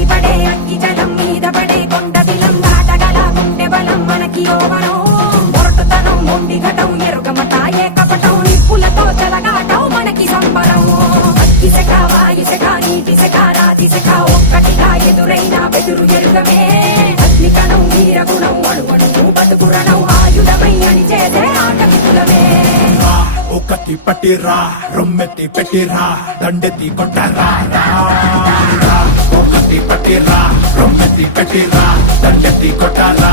ఎగిసిపడే అగ్గి జలం మీద పడే కొండ దిలం దాటగల గుండె బలం మనకి ఓవరం మొరటుతనం మొండి ఘటం ఎరుగమట ఏకపటం నిప్పులతో చెలగాటం మనకి సంబరం అగ్గిసెక వాయుసెక నీటిసెక రాతిసెక ఒక్కటిగా ఎదురైన బెదురు ఎరుగమే అగ్నికణం వీరగుణం అణువణువు బతుకురణం ఆయుధమై అని చేసే ఆటవికులమే ఒకటి పట్టిరా రొమ్మెత్తి పెట్టిరా దండెత్తి కొట్టరా ఒకటి పట్టిరా రొమ్మెత్తి పెట్టిరా దండెత్తి కొట్టరా